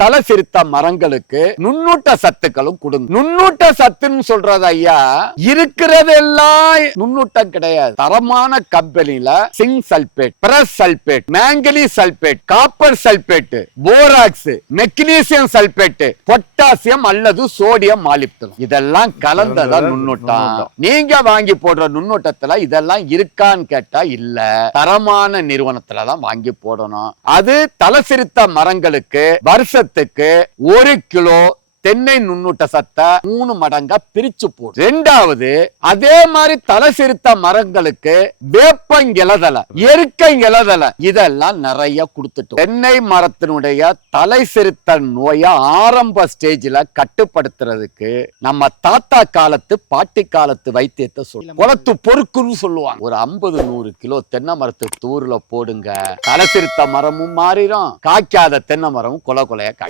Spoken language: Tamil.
தலை சிறுத்த மரங்களுக்கு நுண்ணூட்ட சத்துக்களும் கொடுங்க. நுண்ணூட்ட சத்துன்னு சொல்றது ஐயா, இருக்கிறதெல்லாம் நுண்ணூட்டம் கிடையாது. தரமான கம்பெனில sink sulphate, press sulphate, manganese sulphate, copper sulphate, borax, magnesium sulphate, potassium அல்லது சோடியம் மாலிப்டினம் இதெல்லாம் கலந்ததா நுண்ணூட்டம். நீங்க வாங்கி போடுற நுண்ணூட்டத்துல இதெல்லாம் இருக்கான்னு கேட்டா இல்ல. தரமான நிறுவனத்துல தான் வாங்கி போடணும். அது தலை சிறுத்த மரங்களுக்கு வருஷத்துக்கு 1 கிலோ தென்னை நுண்ணூட்ட சத்தை 3 மடங்கா பிரிச்சு போடும். ரெண்டாவது, அதே மாதிரி தலை சிறுத்த மரங்களுக்கு வேப்பங்கிழதலை, எருக்கங்கிழதலை இதெல்லாம் நிறைய கொடுத்துட்டோம். தென்னை மரத்தினுடைய தலை சிறுத்த நோயை ஆரம்ப ஸ்டேஜ்ல கட்டுப்படுத்துறதுக்கு நம்ம தாத்தா காலத்து பாட்டி காலத்து வைத்தியத்தை சொல்லுவோம். குளத்து பொறுக்குன்னு சொல்லுவாங்க. ஒரு 50-100 கிலோ தென்னை மரத்து தூர்ல போடுங்க, தலை சிறுத்த மரமும் மாறிடும், காய்க்காத தென்னை மரமும் கொலை கொலையா காய்க்கும்.